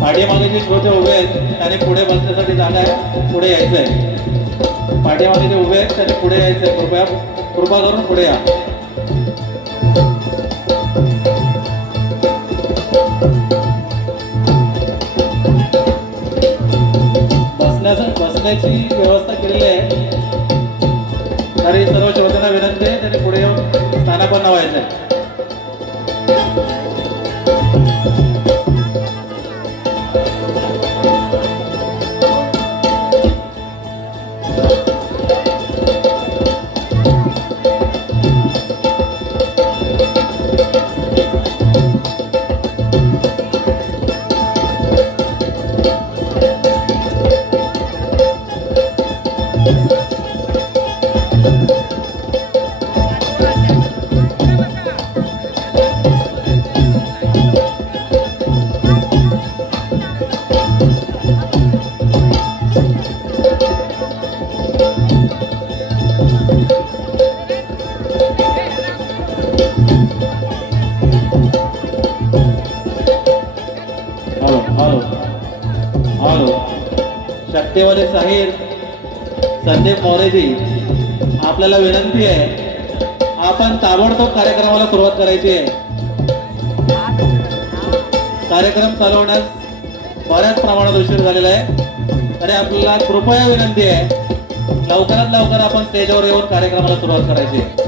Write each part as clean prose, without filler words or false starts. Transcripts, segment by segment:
पाठीमागे जे श्रोते उभे आहेत त्याने पुढे बसण्यासाठी जागा आहे, पुढे यायचं आहे. पाठीमागे जे उभे आहेत त्याने पुढे यायचं आहे. कृपा करून पुढे या. बसण्याची व्यवस्था केलेली आहे. तरी सर्व श्रोत्यांना विनंती आहे त्यांनी पुढे येऊन स्थानापन्न व्हायचं आहे. शक्तीवाले साहिर संदीप मोरेजी, आपल्याला विनंती आहे आपण ताबडतोब कार्यक्रमाला सुरुवात करायची आहे. कार्यक्रम चालवण्यास बऱ्याच प्रमाणात उशीर झालेला आहे. तरी आपल्याला कृपया विनंती आहे लवकरात लवकर आपण स्टेजवर येऊन कार्यक्रमाला सुरुवात करायची आहे.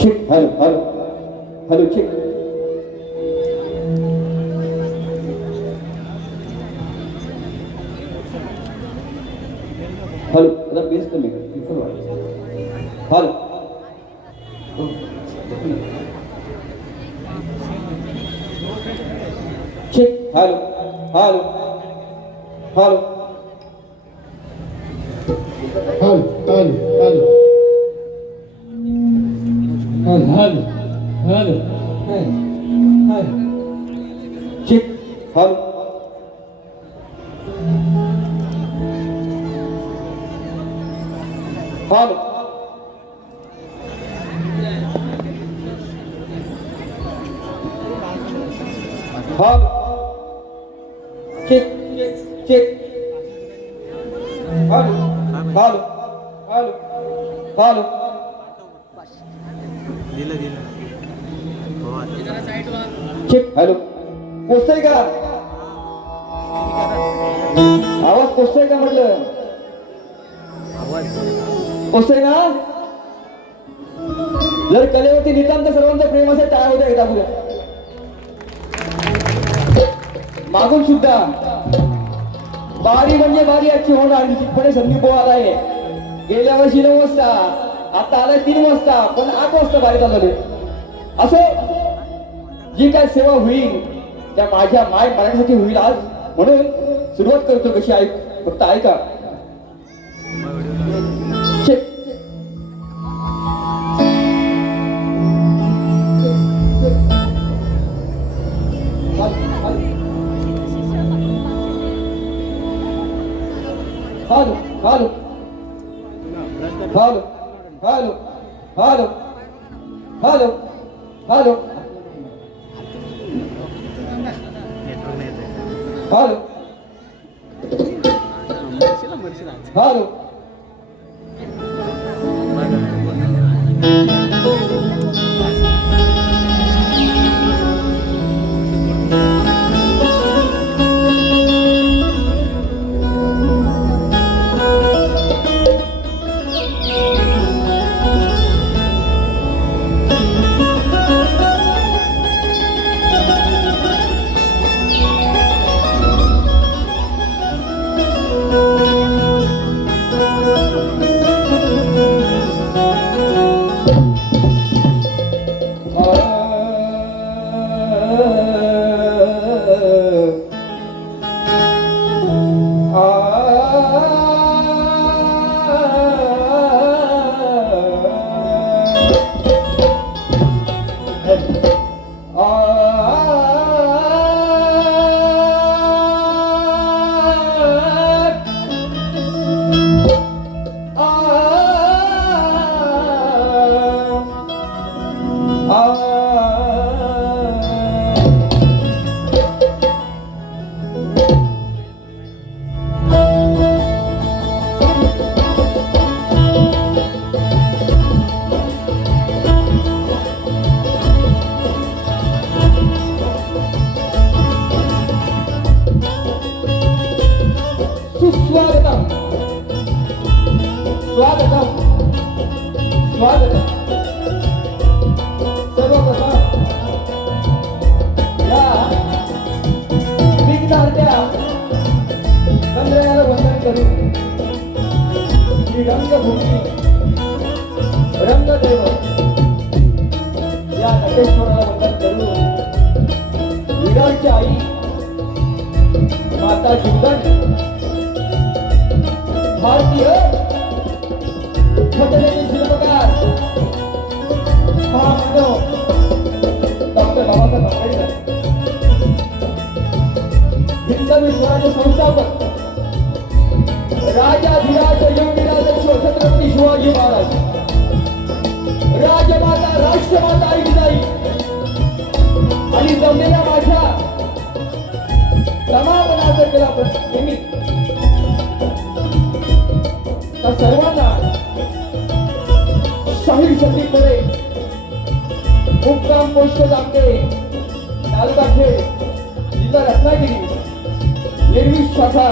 Check hello hello hello check hello जरा बेस कमी कर hello check hello hello hello check hello hello hello check check hello hello hello hello check hello पोचतोय का आवाज पोचतोय का म्हटलं पोचतोय ना जर कलेवरती नितांत सर्वांचं प्रेम असेल टाळ्या होत्या एकदा बघूया मागून सुद्धा बारी म्हणजे बारी आजची होणार निश्चितपणे संदीप पोवार आहे गेल्या वर्षी 9 वाजता आता आलाय 3 वाजता पण 8 वाजता बारी चालवले असं जी काय सेवा होईल त्या माझ्या माय मराठीसाठी होईल आज म्हणून सुरुवात करतो कशी ऐक फक्त ऐका check hello hello hello hello hello hello hello hello hello सुस्वागतम स्वागतम स्वागतम सर्वप्रथम या विघ्नहर्त्या चंद्रयाला वंदन करून श्री रंगभूमी रंगदेव या नटेश्वराला वंदन करून विडाची आई माता जीवदानी भारतीय घटनेचे शिल्पकार महामानव डॉक्टर बाबासाहेब आंबेडकर हिंदवी स्वराज्य संस्थापक राजाधिराज योगीराज छत्रपती शिवाजी महाराज राजमाता राष्ट्रमाता आई आणि जमलेल्या माझ्या तमाम केला निमित्त त्या सर्वांना शाहीर संदीपकडे मुक्काम पोस्ट जामते तालुका खेड जिल्हा रत्नागिरी निर्विष शाखा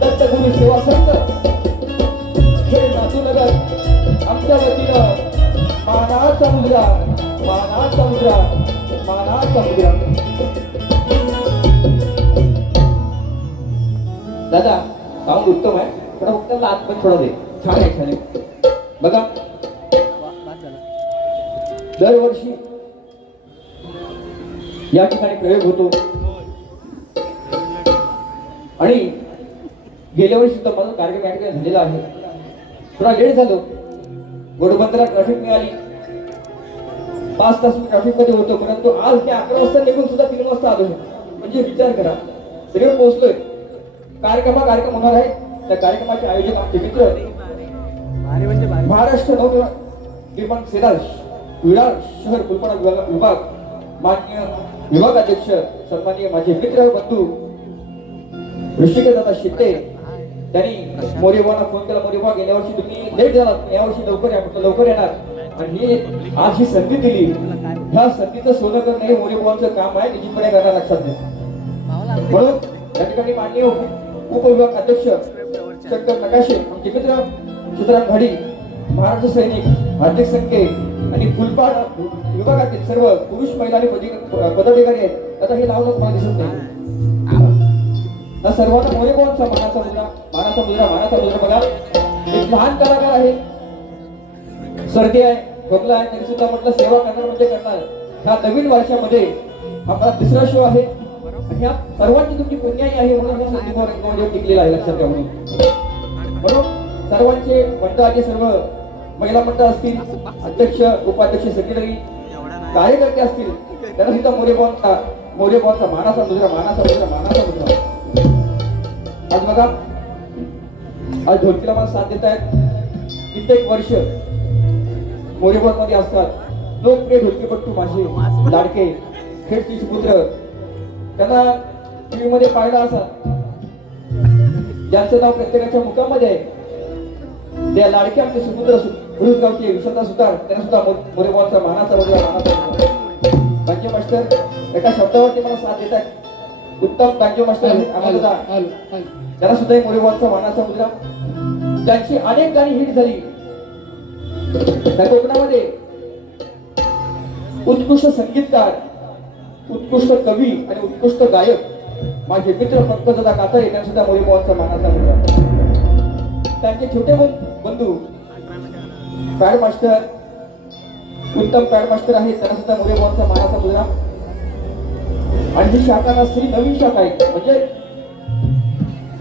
दत्तगुरु सेवा संघ खेड नातूनगर आमच्या वतीनं मानात मानाचा मुलगा, मानाचा मुलगा, मानाचा मुलगा. दादा साऊंड उत्तम आहे, पण फक्त त्याला आतमध्ये थोडा दे. छान आहे, छान आहे. बघा दरवर्षी या ठिकाणी प्रयोग होतो आणि गेल्या वर्षी सुद्धा माझा कार्यक्रम या ठिकाणी झालेला आहे. थोडा लेट झालो, घोडबंदरला ट्रॅफिक मिळाली, 5 तास ट्रॅफिक मध्ये होतो, परंतु आज मी 11 वाजता निघून सुद्धा 3 वाजता आलो. म्हणजे विचार करा, सगळे पोहोचलोय. कार्यक्रम होणार आहे. त्या कार्यक्रमाचे आयोजक आमचे मित्र महाराष्ट्र नवनिर्माण सेना विरार शहर कुलपाडा विभाग मान्य विभागाध्यक्ष सन्माननीय माझे मित्र बंधू ऋषिकेशदादा शिंदे, त्यांनी मोरेबाला फोन केला. मोरेबा गेल्या वर्षी तुम्ही लेट झालात, यावर्षी लवकर या, म्हटलं लवकर येणार. आणि ही आज ही संधी दिली, ह्या संधीचं सोनं करणं हे मोरेबांचं काम आहे, निश्चितपणे करणार लक्षात घ्या. म्हणून या ठिकाणी माननीय उपविभाग अध्यक्ष शंकर नकाशे, आमचे मित्र सीताराम घाडी, महाराष्ट्र सैनिक हार्दिक संके आणि फुलपाड विभागातील सर्व पुरुष महिला आणि पदाधिकारी आहेत. आता हे नाव मला दिसत नाही. या सर्वांना मोरेबांचा मानाचा मुद्रा, मानाचा मुद्रा, मानाचा मुद्रा. बघा एक लहान कलाकार आहे, सर्दी आहे, खोकला आहे, तरी सुद्धा म्हटलं सेवा करणार म्हणजे करणार. ह्या नवीन वर्षामध्ये आपला 3रा शो आहे आणि ह्या सर्वांची तुमची पुण्याई आहे, म्हणून या संदीपावर रंगमंचावर टिकलेला आहे, लक्षात घ्या. म्हणून सर्वांचे मंडळाचे सर्व महिला मंडळ असतील, अध्यक्ष उपाध्यक्ष सेक्रेटरी कार्यकर्ते असतील, त्यांना सुद्धा मोरेबांचा मानाचा मुद्रा, मानाचा मुद्रा, मानाचा मुद्रा. आज बघा आज ढोलकीला मला साथ देत आहेत. कित्येक वर्ष मोरेबान मध्ये असतात लोकप्रिय ढोलकीपट्टू माझे लाडके खेळची सुपुत्र, त्यांना टीव्ही मध्ये पाहिलं असा, ज्यांचं नाव प्रत्येकाच्या मुखामध्ये आहे, त्या लाडके आमचे सुपुत्र गावचे विश्वनाथ सुतार, त्यांना सुद्धा मोरेबांचा मानाचा मुद्रा, मानाचा मुद्रा. बांजे मास्टर एका शब्दावरती मला साथ देत आहेत. उत्तम बांजे मास्टर आम्हाला त्यांना सुद्धा मोरेबांचा मानाचा मुद्रा. त्यांची अनेक गाणी हिट झाली. त्या कोकणामध्ये उत्कृष्ट संगीतकार, उत्कृष्ट कवी आणि उत्कृष्ट गायक माझे मित्र पंकजदादा कातरे, त्यांना सुद्धा मोरेबांचा मानाचा मुद्रा. त्यांचे छोटे बंधू पॅड मास्टर, उत्तम पॅड मास्टर आहेत, त्यांना सुद्धा मोरेबांचा मानाचा मुद्रा. आणि ही शाखा नसली नवीन शाखा आहे, म्हणजे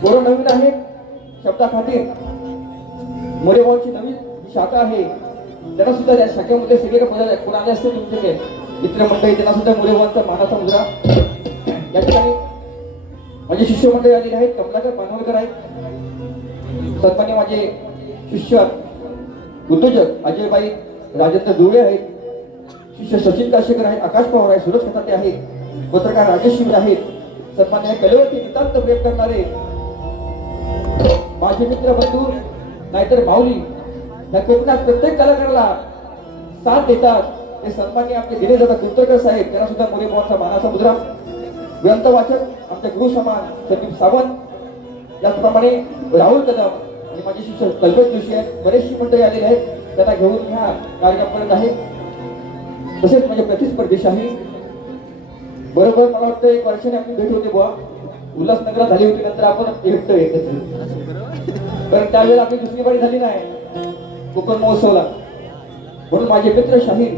पोरं नवीन आहे शब्दाखातीर मोरेबांची नवीन शाखा आहे, त्यांना सुद्धा त्या शाखेमध्ये सगळे कोणाले असते तुमचे मित्र मंडळी, त्यांना सुद्धा मोरेबांचा मानाचा मुद्रा. या ठिकाणी माझे शिष्य मंडळी आलेले आहेत. कमलाकर पानवलकर आहेत, सन्मान्य माझे शिष्य उद्योजक अजयबाई राजेंद्र दुळे आहेत, शिष्य सचिन काशेकर आहेत, आकाश पवार आहे, सुरज खताते आहेत, पत्रकार राजेश शिवरे आहेत, सन्मान्य कलेवरती नितांत प्रेम करणारे माझे मित्र बंधू नाहीतर माऊली, या कोकणात प्रत्येक कलाकाराला साथ देतात. हे सन्मान्य आमचे दिनेशदादा कुलकर्णी साहेब, त्यांना सुद्धा मोरेबांचा मानाचा मुद्रा. ग्रंथ वाचक आमचे गुरु समान संदीप सावंत, त्याचप्रमाणे राहुल कदम आणि माझे शिष्य कल्पेश जोशी आहेत. बरेचशी मंडळी आलेले आहेत, त्यांना घेऊन ह्या कार्यक्रम करत आहे. तसेच म्हणजे प्रतिस्पर्धी शाही बरोबर मला वाटतं 1 वर्षाने आपली भेट होती बुवा, उल्हासनगरात झाली होती, नंतर आपण भेटतो एकत्र, कारण त्यावेळेला आपली दुसरी बारी झाली नाही कोकण महोत्सवला. म्हणून माझे मित्र शाहीर,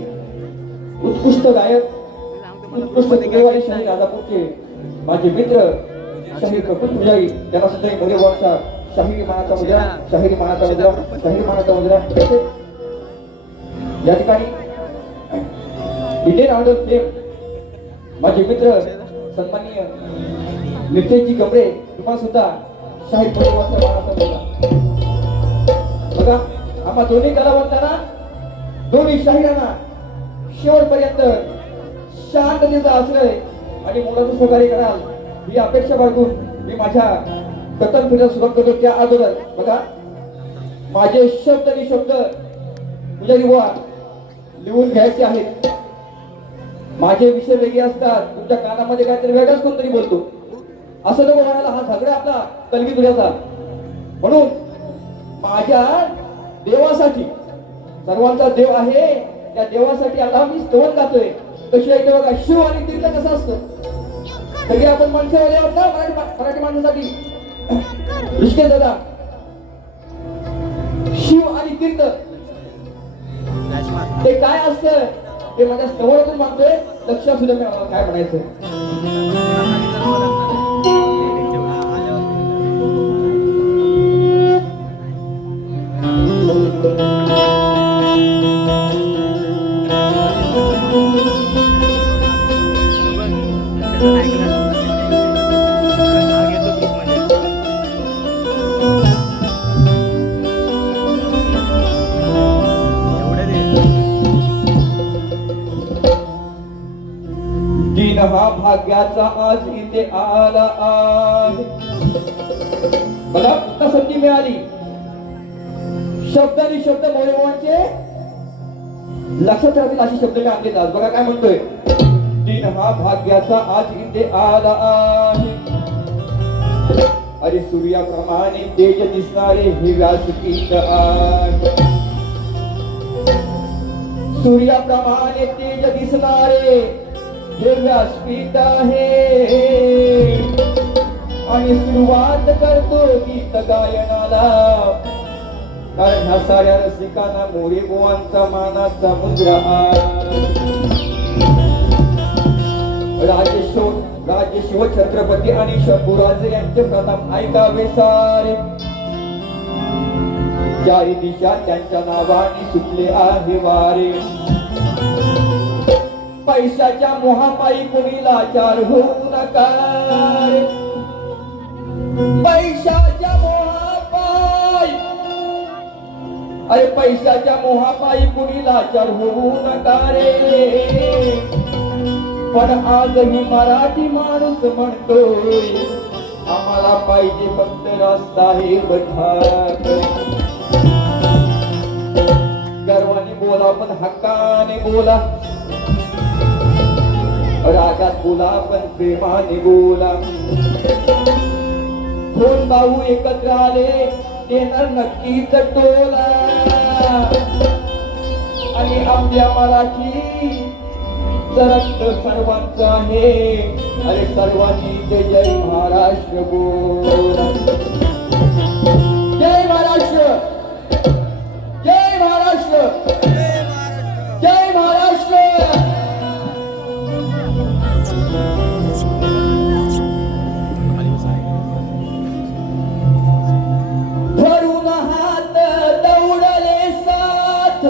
उत्कृष्ट गायक, उत्कृष्ट दिगेवाडी शाहीर राजापूरचे माझे मित्र शाहीर प्रफुल्ल पुजारी, त्यांना सुद्धा मोरेबांचा शाहिरी मानाचा मुद्रा, शाहिरी मानाचा मुद्रा, शाहिरी मानाचा मुद्रा. या ठिकाणी इंडियन आयडल फेम माझे मित्र सन्माननीय नितेशजी गमरे, तुम्हाला सुद्धा शाहीर मोरेबांचा मानाचा मुद्रा. बघा आम्हा दोन्ही कलावंतांना, दोन्ही शाहिरांना शेवटपर्यंत शांततेचा आश्रय आणि मुलाचं सहकार्य कराल ही अपेक्षा बाळगून मी माझ्या कथन फिरत सुरुवात करतो. त्या अगोदर बघा माझे शब्द आणि शब्द पुजारी बुवा लिहून घ्यायचे आहेत. माझे विषय वेगळे असतात, तुमच्या कानामध्ये काहीतरी वेगळाच कोणतरी बोलतो, असं नको म्हणायला. हा झगडा आपला कलगी तुझ्याचा. म्हणून माझ्या देवासाठी, सर्वांचा देव आहे त्या देवासाठी आता मी स्तवन गातोय. कशी आहे ते बघा, शिव आणि तीर्थ कसं असतं. सगळे आपण माणसं वाले आहोत ना मराठी माणसासाठी. ऋषिकेश दादा, शिव आणि तीर्थ ते काय असतं ते माझ्या स्तवनातून मागतोय. लक्षात सुद्धा काय म्हणायचं. दिन हा भाग्याचा आज इथे आला आहे. मला पुन्हा संधी मिळाली. शब्दानी शब्द भोलेबाबांचे लक्षात राहतील असे शब्द मी आणले आज. बघा काय म्हणतोय. दिन हा भाग्याचा आज इथे आला आहे. अरे सूर्याप्रमाणे तेज दिसणारे हे व्यासपीठ आहे. सूर्याप्रमाणे तेज दिसणारे हे व्यासपीठ आहे. आणि सुरुवात करतो गीत गायनाला. कारण ह्या साऱ्या रसिकांना मोरे बुवांचा मानाचा मुद्रा आहे. राजे शिव छत्रपती आणि शंभूराज यांचे प्रथम ऐकावे सारे. चारी दिशा त्यांच्या नावाने सुटले आहे वारे. पैशाच्या मोहापायी कोणी लाचार होऊ नका. पैशाच्या मोहापायी, अरे पैशाच्या मोहापायी कोणी लाचार होऊ नका रे. पण आजही मराठी माणूस म्हणतोय आम्हाला पाहिजे फक्त रस्ता हे बठाक. गर्वाने बोला पण हक्काने बोला. रागात बोला पण प्रेमाने बोला. दोन भाऊ एकत्र आले देणार नक्कीच टोला. आणि आपल्या मराठी रक्त सर्वांचं आहे. अरे सर्वांनी जय महाराष्ट्र बोला. जय महाराष्ट्र, जय महाराष्ट्र, जय महाराष्ट्र. धरून हात दौडले साथ.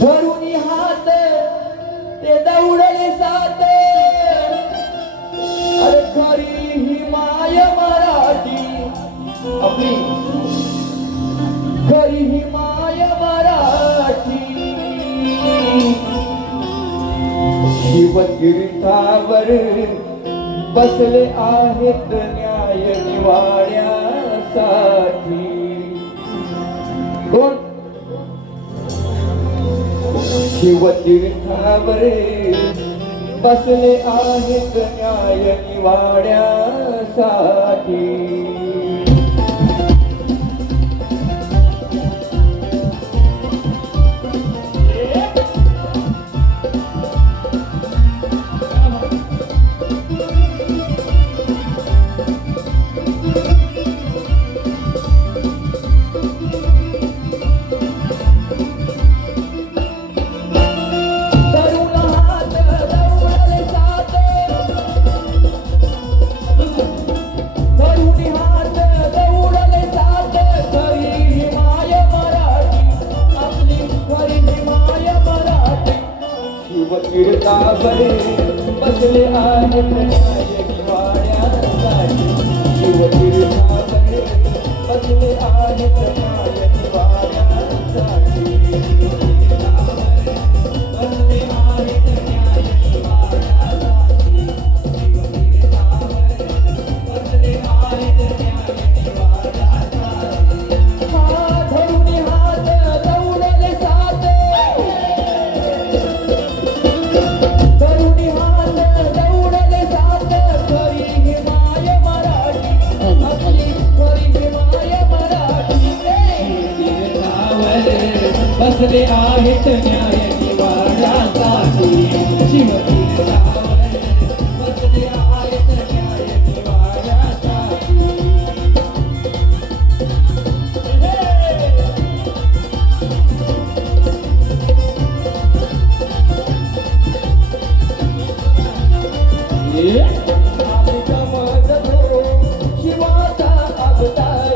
धरून हात ते दौडले साथ. अरे खरी ही माय मराठी आपली. खरी ही माय मराठी. शिवतीर्थावर बसले आहेत न्याय निवाड्यासाठी. कोण? शिवतीर्थावर बसले आहेत न्याय निवाड्यासाठी. शिवतीर्थावर बसले आहेत न्याय निवाड्यासाठी. शिवतीर्थावर बसले आहेत न्याय निवाड्यासाठी. बसले आहेत न्याय निवाड्यासाठी. शिवतीर्थावर बसले आहेत न्याय निवाड्यासाठी. धरून हात दौडले साथ. बसले आहेत न्याय निवाड्यासाठी शिवतीर्थावर बसले आहेत न्याय निवाड्यासाठी आम्ही समजतो शिवाचा अवतार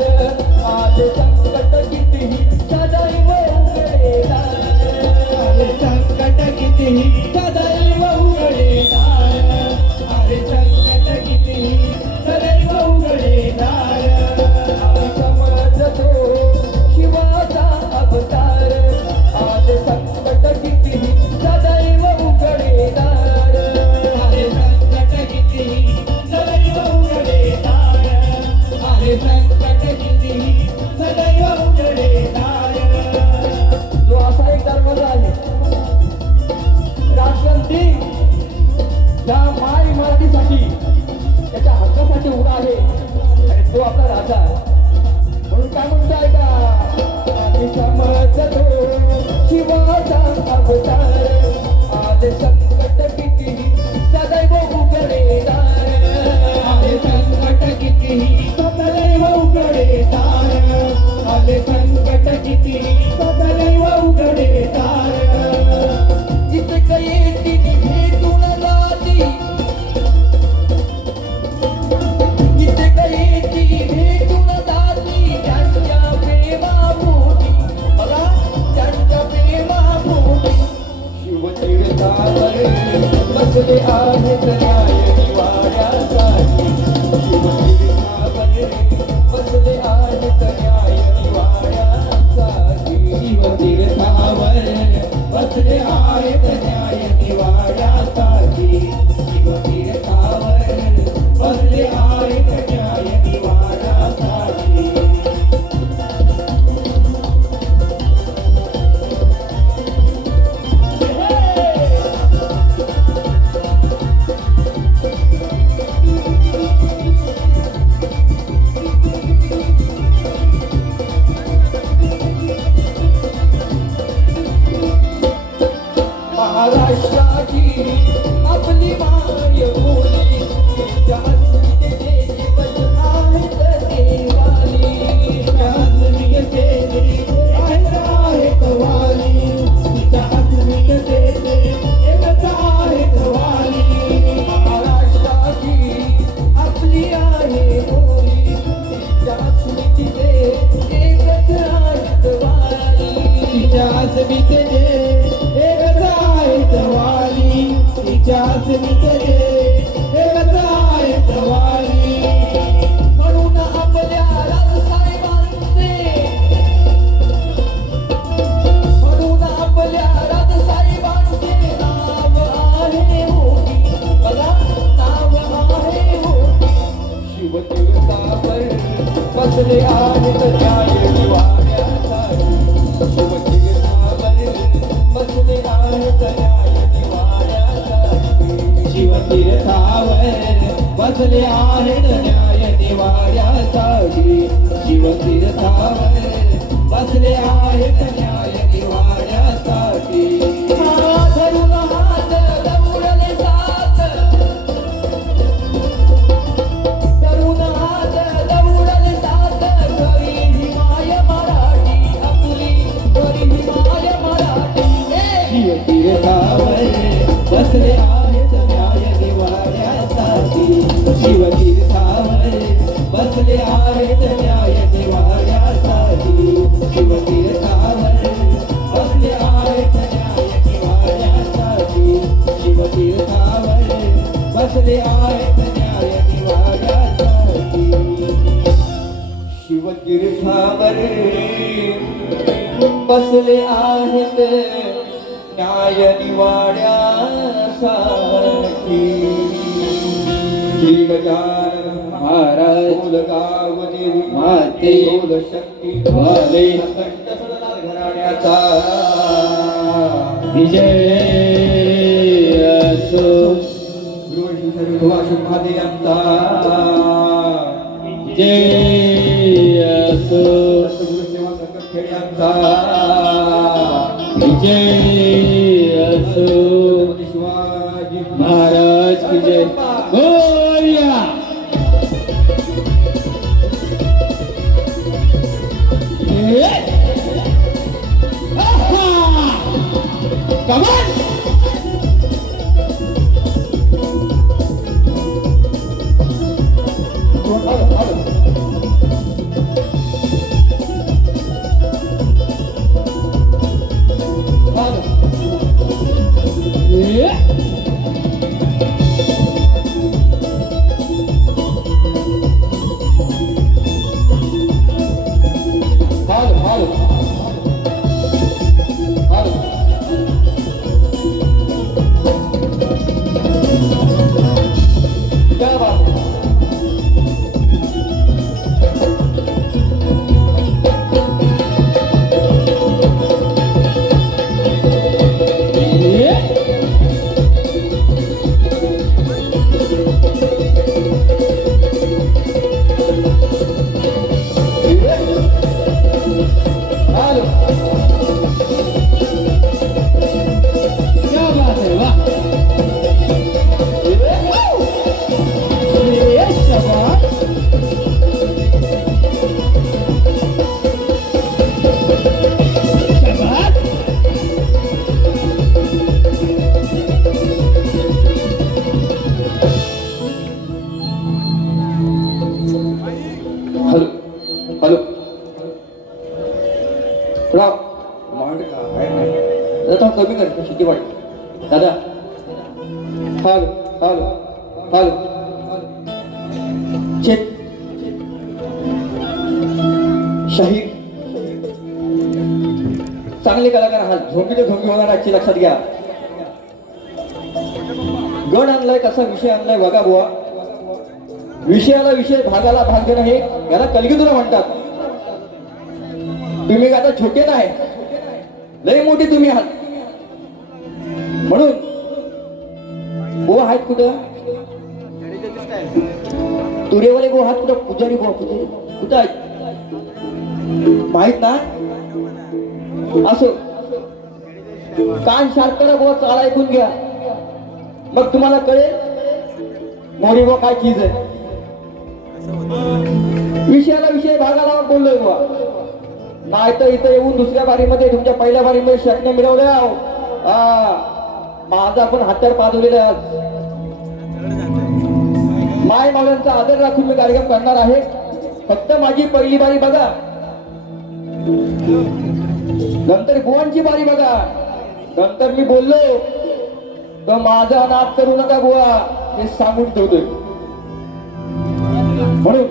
आज संकट कितीही सदैव उघडेदार अरे संकट कितीही सदैव उघडेदार अरे संकट कितीही सदैव उघडेदार आम्ही समजतो शिवाचा अवतार आज संकट कितीही सदैव उघडेदार अरे संकट कितीही सदैव उघडेदार अरे संकट कितीही सदैव उघडेदार जो असा एक दरवाजा आहे राष्ट्रपती ज्या माय मराठीसाठी त्याच्या हक्कासाठी उभा आहे आणि तो आपला राजा आहे. म्हणून काय म्हणताय का आम्ही समजतो शिवाचा अवतार आज संकट कितीही सदैव उघडेदार आले संकट कितीही सदैव उघडेदार आले संकट कितीही सदैव उघडेदार जिथे काही तिने भेटून जाती जिथे काही ती भेटून जाती त्यांच्या प्रेमाभोवती बघा त्यांच्या प्रेमाभोवती शिवतीर्थावर बसले आहेत न्याय निवाड्यासाठी शिवतीर्थावर बसले आहेत न्याय निवाड्यासाठी शिवतीर्थावर बसले आहेत न्याय निवाड्यासाठी शिवतीर्थावर बसले आहेत न्याय निवाड्यासाठी महाराष्ट्राची आपली माय बोली तिच्या अस्मितेचे वचन आहेत देवाली महाराष्ट्राची आपली आहे बोली तिच्या अस्मितेचे एकच आहेत वाली म्हणून आपल्या राजसाहेबांचे म्हणून आपल्या राजसाहेबांचे नाव आहे मोठी बघा नाव आहे मोठी शिवतीर्थावर बसले आहेत न्याय निवाड्यासाठी शिवतीर्थावर बसले आहेत न्याय निवाड्यासाठी शिवतीर्थावर बसले आहेत न्याय निवाड्यासाठी शिवतीर्थावर बसले आहेत न्याय निवाड्यासाठी धरून हात दौडले साथ धरून हात दौडले साथ घरी ही माय मराठी आपली घरी ही माय मराठी शिवतीर्थावर बसले आहेत न्याय निवाड्यासाठी शिवतीर्थावर बसले आहेत न्याय निवाड्यासाठी शिवतीर्थावर बसले आहेत न्याय निवाड्यासाठी शिवतीर्थावर बसले आहेत न्याय निवाड्यासाठी शिवतीर्थावर बसले आहेत न्याय निवाड्यासाठी श्री गजानन महाराज बोल गावदेवी माते बोल शक्ती भले कंठ सदनाथ घराण्याचा विजय असो गुरुवंशी महादेव यांचा विजय असो गुरुसेवा संघ खेड यांचा जय असो शिवाजी महाराज की जय बोलिया कमान क्या बात है हेलो क्या बात है वाह शाबाश शाबाश हेलो हेलो थोडा मांड का आहे दादा कमी कर शिटी वाढ दादा हेलो हेलो हेलो चेक शाहीर चांगले कलाकार आहात झोंबीचे झोंबी होणार आजची लक्षात घ्या गण आणलाय कसा विषय आणलाय बघा बुवा विषयाला विषय भागाला भाग देणं हे याला कलगीतुरा म्हणतात तुम्ही आता छोटे नाही लय मोठे तुम्ही आहात म्हणून बुवा आहेत कुठं तुरेवाले बुवा आहात कुठं पुजारी बुवा कुठं आहेत माहित ना असो कान शार्प करा बुवा चाल ऐकून घ्या मग तुम्हाला कळेल मोरी बुवा काय चीज आहे विषयाला विषय भागाला बोललोय बुवा नाही तर इथं येऊन दुसऱ्या बारीमध्ये तुमच्या पहिल्या बारीमध्ये शकणे मिळवल्या माझा पण हात्यार पाजवलेले आज माय मावळ्यांचा आदर राखून मी कार्यक्रम करणार आहे फक्त माझी पहिली बारी बघा नंतर बुवांची बारी बघा नंतर मी बोललो तर माझा नाद करू नका बुवा हे सांगून ठेवतोय म्हणून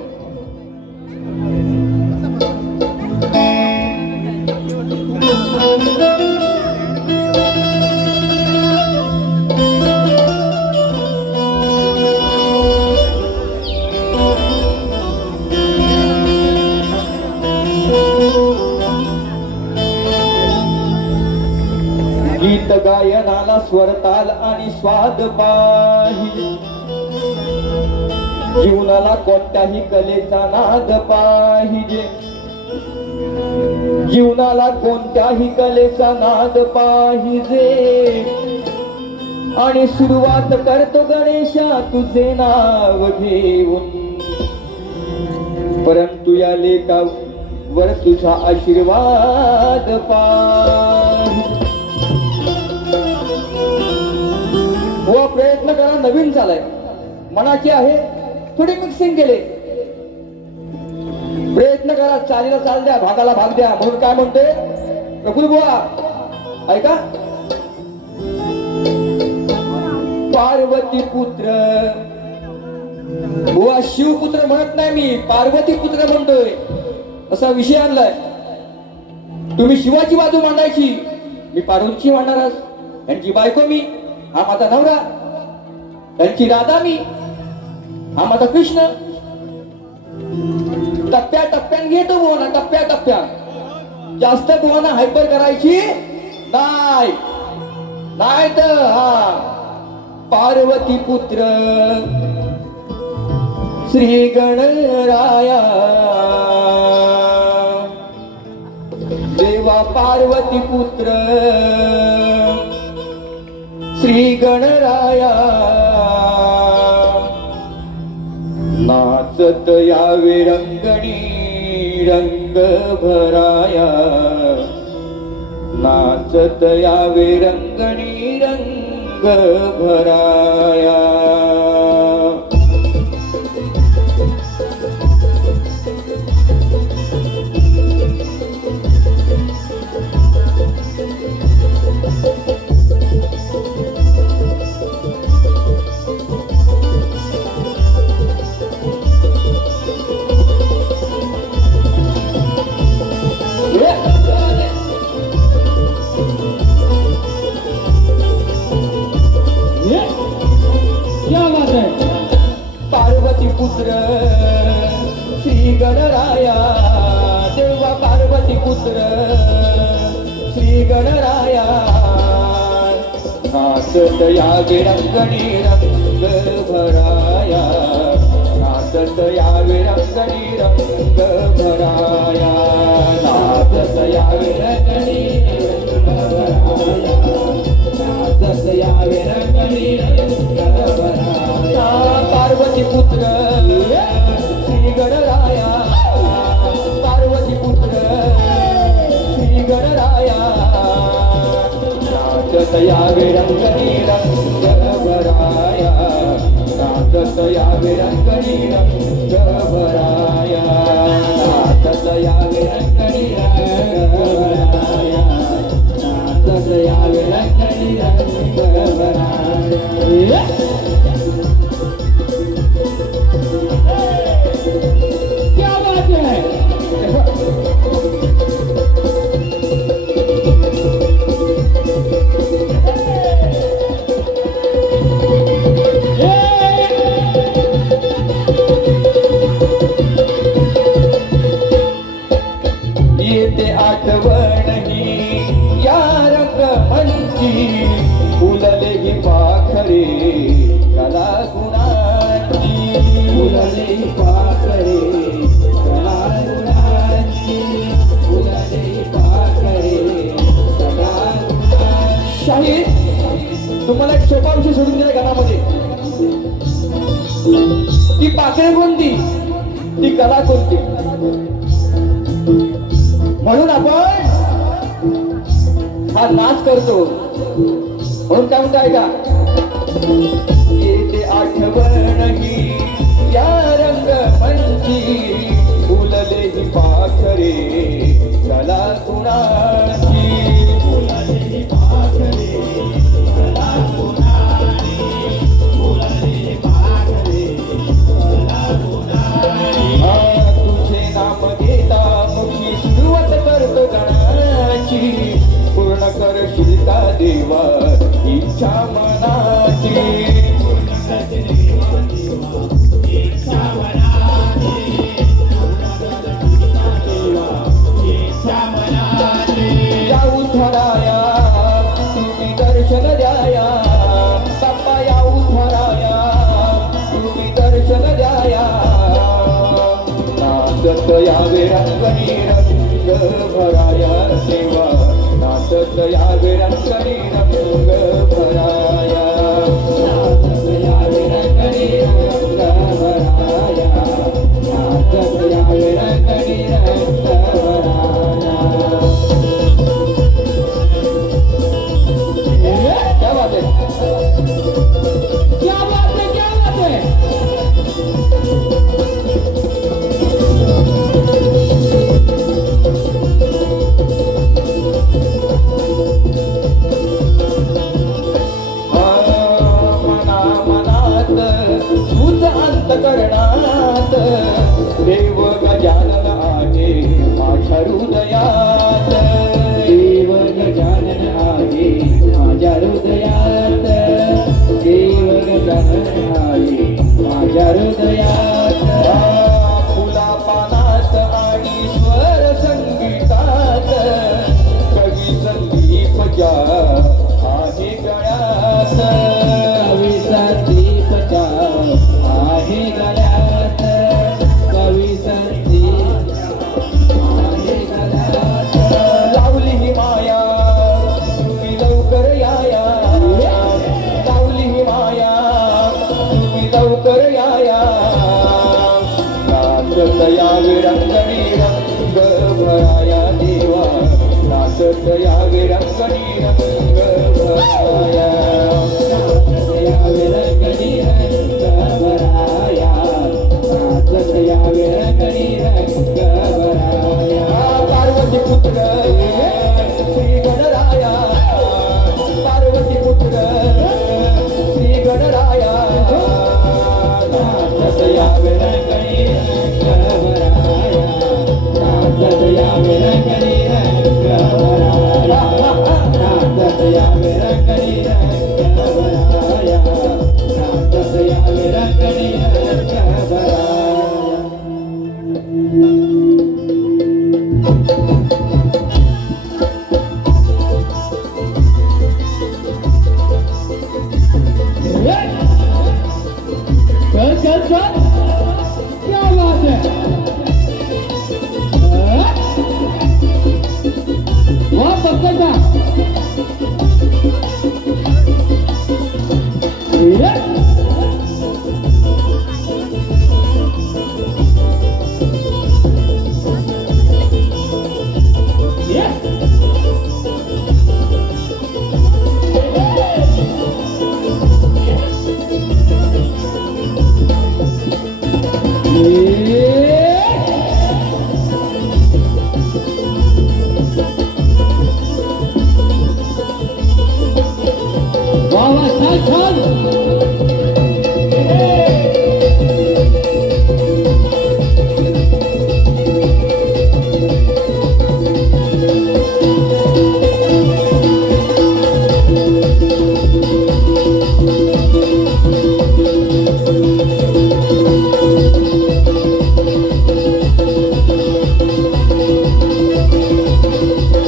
गीत गायनाला स्वरताल आणि स्वाद पाहिजे जीवनाला कोणत्याही कलेचा नाद पाहिजे जीवनाला कोणत्याही कलेचा नाद पाहिजे आणि सुरुवात करतो गणेशा तुझे नाव घेऊन परंतु या लेखावर तुझा आशीर्वाद पाहिजे व प्रयत्न करा नवीन चालाय मनाची आहे थोडी मिक्सिंग केले प्रयत्न करा चालीला चाल द्या भागाला भाग द्या म्हणून काय म्हणते प्रफुल्ल बुवा ऐका पार्वती पुत्र बुवा शिवपुत्र म्हणत नाही मी पार्वती पुत्र म्हणतोय असा विषय आणलाय तुम्ही शिवाची बाजू मांडायची मी पार्वतीची मांडणार यांची बायको मी हा माझा नवरा त्यांची राधा मी हा माझा कृष्ण टप्प्या टप्प्यान घेतो बोना टप्प्या टप्प्यात जास्त बोना हायपर करायची नाही नाही तर हा पार्वती पुत्र श्री गणराया देवा पार्वती पुत्र श्री गणराया नाचत यावे रंगणी रंग भराया नाचत यावे रंगणी रंग भराया क्या बात है पार्वती पुत्र श्री गणराया देवा पार्वती पुत्र श्री गणराया नाचत यावे रंगणी रंग भराया नाचत यावे रंगणी रंग भराया नाचत यावे रंगणी रंग भराया नाचत यावे रंगणी रंग भराया पार्वती पुत्र श्री गणराया पार्वती पुत्र श्री गणराया नाचत यावे रंगणी रंग भराया नाचत यावे रंगणी रंग भराया नाचत यावे रंगणी रंग भराया नाचत यावे रंगणी रंग भराया क्या बात है येते आठवण ही या रंगमंची फुलले ही पाखरे कला गुणांची फुलले ही पाखरे कला गुणांची फुलले ही पाखरे कला गुणांची शाहीर तुम्हाला एक सोपा विषय सोडून दिला गाण्यामध्ये ती पाखरे कोणती ती कला कोणती म्हणून आपण हा नाच करतो म्हणून काय म्हणताय का येते आठवण ही या रंगमंची फुलले ही पाखरे कला गुणाची फुलले ही पाखरे कला गुणाची फुलले ही पाखरे कला गुणाची तुझे नाम घेता मुखी सुरुवात करतो गणाची पूर्ण करशील का देवा इच्छा मनाची पूर्ण करशील का देवा इच्छा मनाची इच्छा मनाची या उद्धराया तुम्ही दर्शन द्याया बाप्पा या उद्धराया तुम्ही दर्शन द्याया नाचत यावे रंगणी रंग भराया देवा नाचत यावे रंगणी रंग भराया नाचत यावे रंगणी रंग भराया नाचत यावे रंगणी रंग भराया क्या बात है क्या बात है क्या बात है तूच अंतकरणात देव गजानन आहे माझ्या हृदयात देव गजानन आहे माझ्या हृदयात देव गजानन आहे माझ्या हृदयात फुला पानात आणि स्वर संगीतात कवी संदीपच्या आहे गळ्यात कवी संदीपच्या आहे गळ्यात कवी संदीप आहे गळ्यात नाचत यावे रंगणी रंग भराया नाचत यावे रंगणी रंग भराया नाचत यावे रंगणी रंग भराया पार्वती पुत्र श्री गणराया पार्वती पुत्र श्री गणराया नाचत यावे रंगणी रंग भराया नाचत यावे रंगणी रंग भराया नाचत यावे रंगणी रंग भराया नाचत यावे रंगणी रंग भराया चल क्या बात है वाह पक्का का वाह छान छान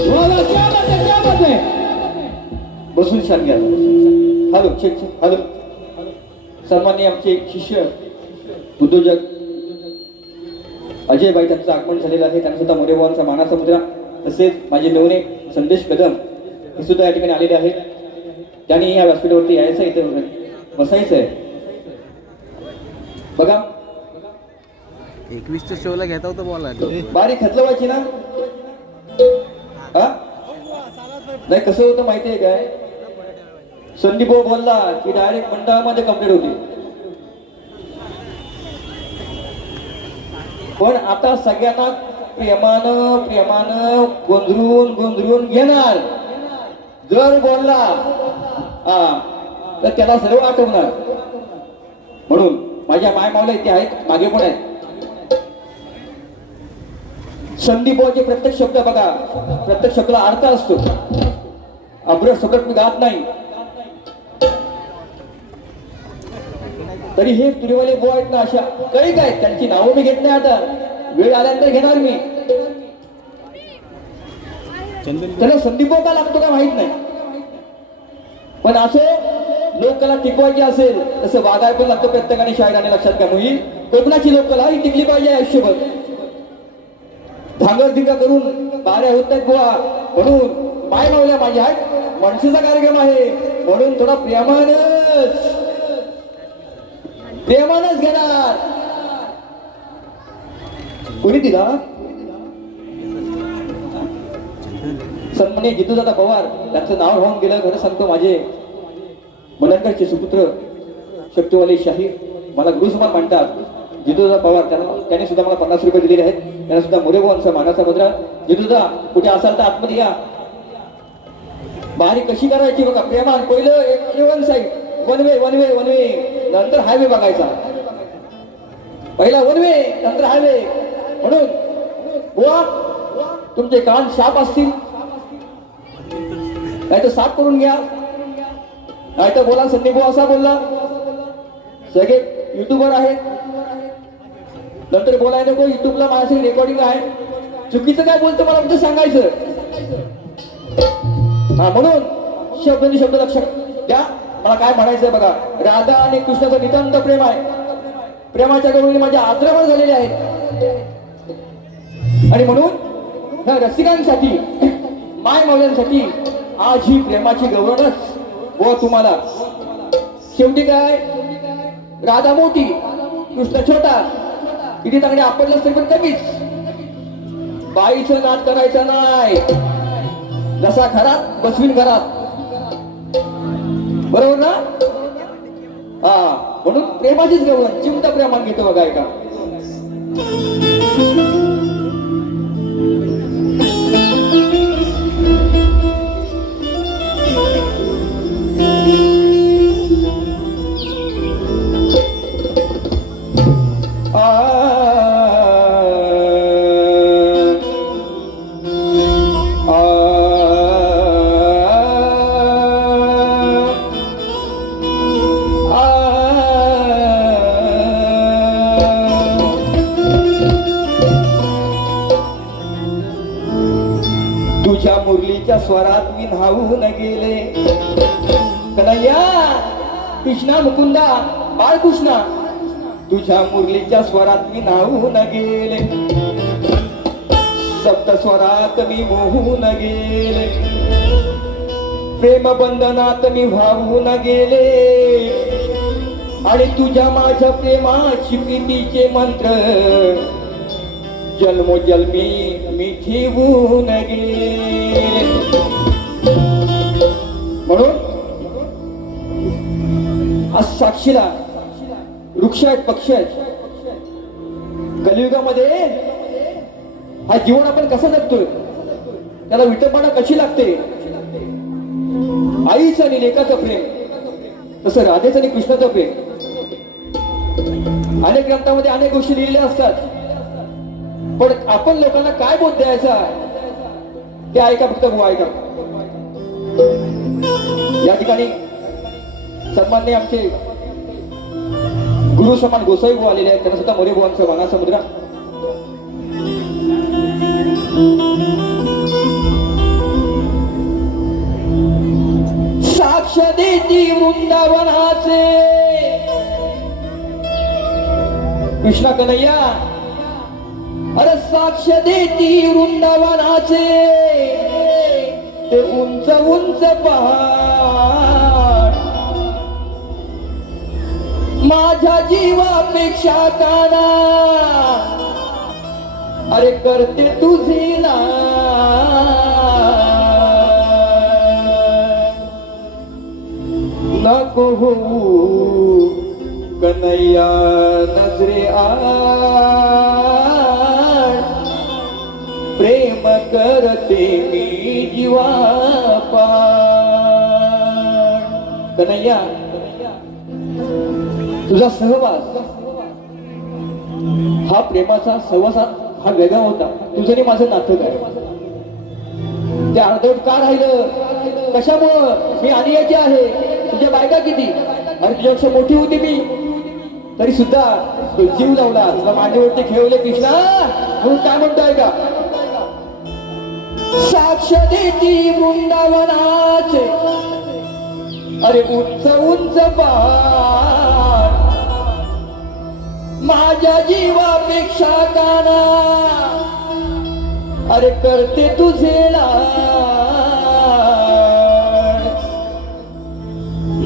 वाह क्या बात है बसून छान घ्या हॅलो चेक चेक हॅलो सन्माननीय आमचे शिष्य उद्योजक अजय बाई त्यांचं आगमन झालेलं आहे. त्यांना सुद्धा मोरेभावांचा मानाचा मुद्रा तसेच माझे मेवणे संदेश कदम हे सुद्धा या ठिकाणी आलेले आहेत. त्यांनी या व्यासपीठावरती यायचं इथं बसायचं आहे. बघा 21च्या शोला घेता होता बोला बारी खतलवायची ना हा नाही कसं होतं माहिती आहे काय संदीप भाऊ बोलला की डायरेक्ट मंडळामध्ये कंप्लीट होती. पण आता सगळ्यांना प्रेमानं प्रेमानं गोंधळून गोंधळून घेणार. जर बोलला हा तर त्याला सर्व आठवणार. म्हणून माझ्या माय मावल्या इथे आहेत मागे पण आहेत. संदीप भाऊचे प्रत्येक शब्द बघा प्रत्येक शब्दाला अर्थ असतो. अब्रट सब्रट मी गात नाही. तरी हे तुरीवाले बो आहेत ना अशा काही काय त्यांची नावं मी घेत नाही. आता वेळ आल्यानंतर घेणार मी. त्याला संदीप भाऊ का लागतो का माहित नाही. पण असं लोककला टिकवायची असेल तसं वागाय पण लागतं प्रत्येकाने शायराने लक्षात घ्या. ही कोकणाची लोककला ही टिकली पाहिजे आयुष्यभर. धांगडधिंगा करून बाऱ्या होत नाहीत बुवा. म्हणून माय मावल्या माझ्या आहेत मनसेचा कार्यक्रम आहे म्हणून थोडा प्रेमानच घेणार. कोणी दिला सन्माननीय जितूदादा पवार त्यांचं नाव राहून गेलं. खरं सांगतो माझे मनंकरचे सुपुत्र शक्तीवाले शाहीर मला गुरुसमान मानतात. जितूदादा पवार त्यांनी सुद्धा मला 50 रुपये दिलेले आहेत. त्यांना सुद्धा मोरेभावांचा मानाचा मुद्रा. जितूदा कुठे असाल तर आतमध्ये या. बारी कशी करायची बघा प्रेमान. पहिलं वन साईड वन वे नंतर हायवे बघायचा. पहिला वन वे नंतर हायवे. म्हणून बुवा तुमचे कान साफ असतील नाही तर साफ करून घ्या. नाही तर बोला संदीप भाऊ असा बोलला. सगळे युट्यूबर आहेत नंतर बोलाय नको. युट्यूबला माझ्यासाठी रेकॉर्डिंग आहे. चुकीचं काय बोलतो मला फक्त सांगायचं. हा म्हणून शब्द लक्षात द्या. मला काय म्हणायचंय बघा. राधा आणि कृष्णाचं नितांत प्रेम आहे. प्रेमाच्या गवळणी माझ्या आद्रमण झालेले आहेत. आणि म्हणून ह्या रसिकांसाठी माय मावल्यांसाठी आज ही प्रेमाची गौरवच व तुम्हाला. शेवटी काय राधा मोठी कृष्ण छोटा. किती चांगले आपडलं तरी पण कमीच. बाईचं नाद करायचं नाही. जसा घरात बसवीन घरात, बरोबर ना? हा, म्हणून प्रेमाचीच गवण चिमटा प्रेमान घेतो बघा ऐका. तुझ्या मुरलीच्या स्वरात मी न्हावून गेले कन्हैया, कृष्णा मुकुंदा बाळकृष्णा, तुझ्या मुरलीच्या स्वरात मी न्हावून गेले, सप्त स्वरात मी मोहून गेले, प्रेम बंधनात मी वाहून गेले, आणि तुझ्या माझ्या प्रेमाची प्रीतीचे मंत्र जन्मोजन्मी मी ठेवून गेले. म्हणून आज साक्षीला वृक्ष आहेत, पक्ष आहेत. कलियुगामध्ये हा जीवन आपण कसा जगतोय, त्याला विटंबना कशी लागते. आईचं आणि लेकाचं प्रेम, तसं राधेचं आणि कृष्णाचं प्रेम. अनेक ग्रंथामध्ये अनेक गोष्टी लिहिलेल्या असतात, पण आपण लोकांना काय बोध द्यायचा ते ऐका, फक्त बुवा ऐका. या ठिकाणी सन्माननीय आमचे गुरु समान गोसाई बुवा आलेले आहेत, त्यांना सुद्धा मोरे बुवांचं मानाचा मुद्रा. साक्ष देती वृंदावनाचे कृष्णा कन्हैया, अरे साक्ष देती वृंदावनाचे ते उंच उंच पहाड, माझ्या जीवापेक्षा काना अरे करते तुझी ना. नको होऊ कन्हैया नजरे आड, प्रेम करते मी जीवा पाड. कन्हैया, तुझा सहवास हा प्रेमाचा सहवासात हा वेगळा होता. तुझं आणि माझं नातं काय ते अर्धवट का राहिलं, कशामुळं? मी आनियाची आहे, तुझ्या बायका किती, अरे तुझ्यापेक्षा मोठी होती मी, तरी सुद्धा तो जीव लावला, तुला मांडीवरती खेळवले कृष्णा. म्हणून काय म्हणतोय का, साक्ष देती वृंदावनाचे अरे उंच उंच पहाड, माझ्या जीवापेक्षा काना अरे करते तुझे लाड.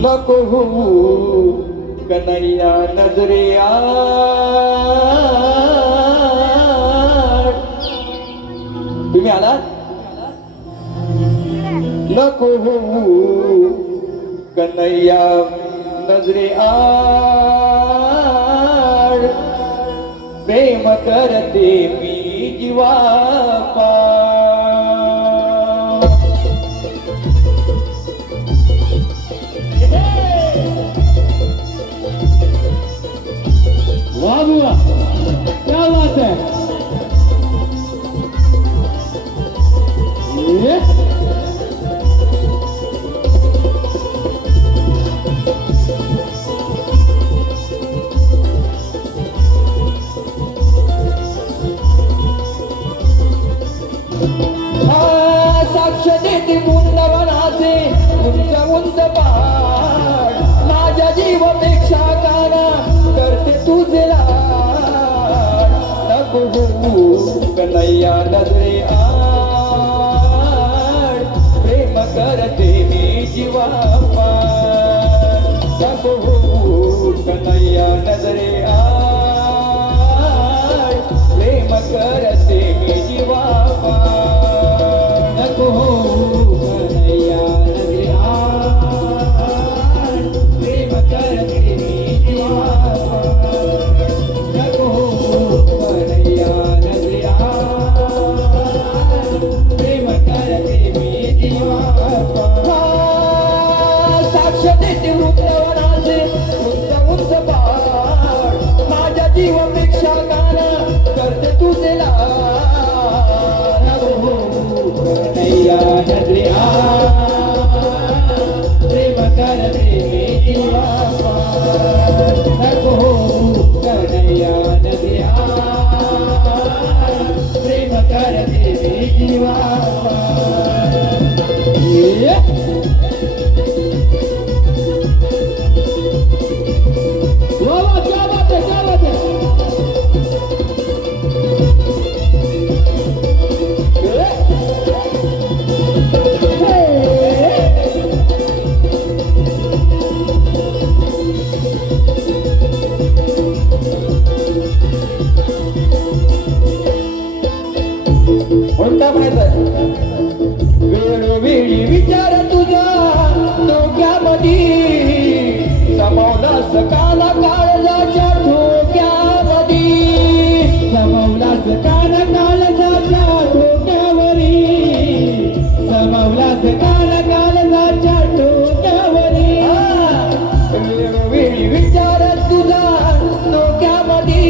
नको होऊ कन्हैया नजरे आड. तुम्ही आलात, नको होऊ कन्हैया नजरे आड, प्रेम करते मी जीवा पाड. वाह बुआ, क्या बात है. ये साक्ष देते वृंदावनाचे उंच उंच पहाड, माझ्या जीवापेक्षा काना करते तुझे लाड. नको होऊ कन्हैया नजरे आड, प्रेम करते मी जीवा पाड. नको होऊ कन्हैया नजरे आड, प्रेम करते मी जीवा पाड. नको होऊ तुझे नको कन्हैया नजरे प्रेम करते मी जीवा नको कन्हैया नजरे प्रेम करते मी जीवा बाबा क्या बात है क्या बात है कोणता म्हणायचं वेळोवेळी विचार तुझा डोक्यामध्ये समावलास काना काळजाच्या ठोक्यामध्ये समवलाच कान काळजाच्या डोक्यावरी समवलाच कान काळजाच्या डोक्यावरी वेळोवेळी विचार तुझा डोक्यामध्ये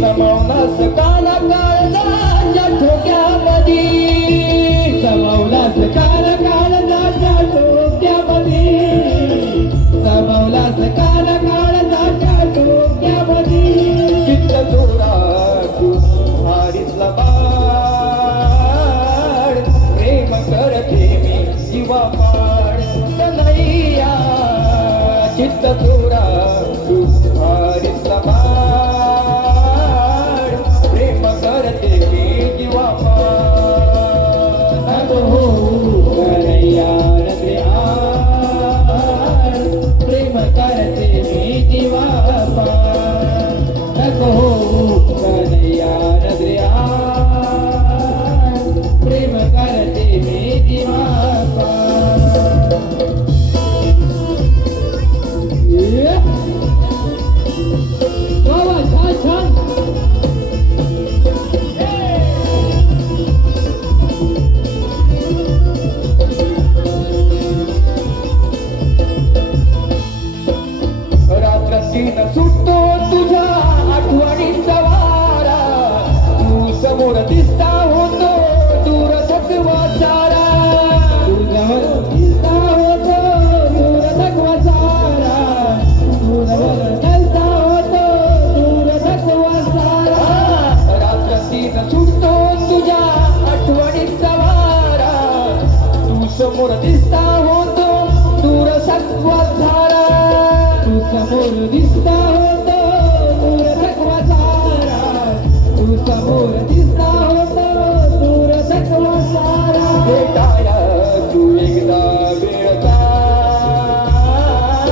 समावलास काना काळजाच्या ठोक्यामध्ये समवलाच कान काळजाच्या डोक्यामध्ये समवलाच कान काळजाच्या डोक्यामध्ये चित्त चोरा तू हारीतला बाळ प्रेम करते मी जीवा पाड कन्हैया चित्त चोरा तू हारीतला बाळ प्रेम करते मी जीवा पाड नको कन्हैया नजरे प्रेम करते मी जीवा नको कन्हैया नजरे प्रेम करते मी जीवा बाबा छान छान रात्रतीन सुटतो तुझ्या आठवणीचा वारा तू समोर दिसता होतो दूर थकवा सारा तुझ्यावर दिसता होतो दूर थकवा सारा तुझ्यावर दिसता होतो दूर थकवा सारा रात्रतीन सुटतो तुझ्या आठवणीचा वारा तू समोर दिसता होतो दूर थकवा सारा तू समोर दिसता होतो दूर थकवा सारा तू समोर दिसता होतो दूर थकवा सारा भेटाया तू एकदा वेळ काढ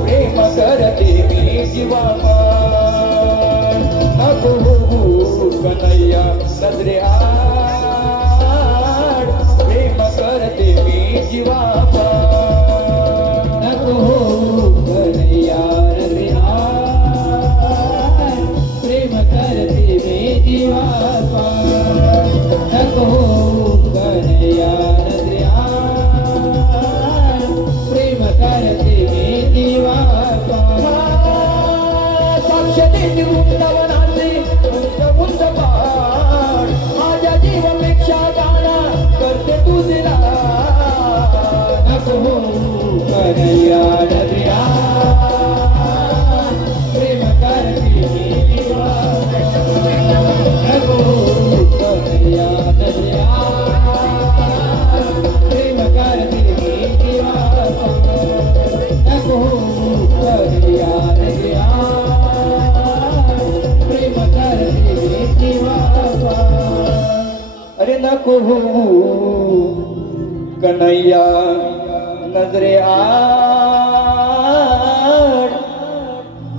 प्रेम करते मी जीवा पाड नको कन्हैया नजरे आड प्रेम करते मी जीवा पाड नको कन्हैया नजरे प्रेम करते मी जीवा नको कन्हैया नजरे प्रेम करते मी जीवा साक्ष देते वृंदावनाचे उंच उंच पहाड माझ्या जीवापेक्षा गाणा करते तुझे नको कन्हैया नजरे प्रेम करते मी जीवा नको कन्हैया नजरे प्रेम करते मी जीवा नको कन्हैया नजरे प्रेम करते मी जीवा अरे नको कन्हैया नजरे आड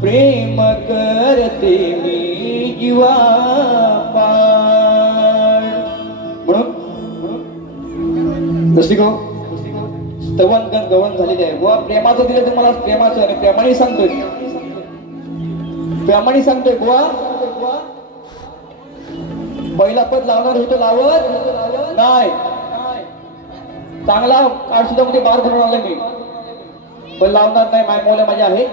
प्रेम करते मी जीवा पाड म्हणून दृष्टिको स्तवन गवन झालेले आहे बुवा प्रेमाचं दिलं तुम्हाला प्रेमाचं आणि प्रेमाने सांगतोय बुवा पहिला पद लावणार होतो लावत नाही चांगला कार्ड सुद्धा मध्ये बार भरून आलाय मी पण लावणार नाही मायमोला माझ्या आहे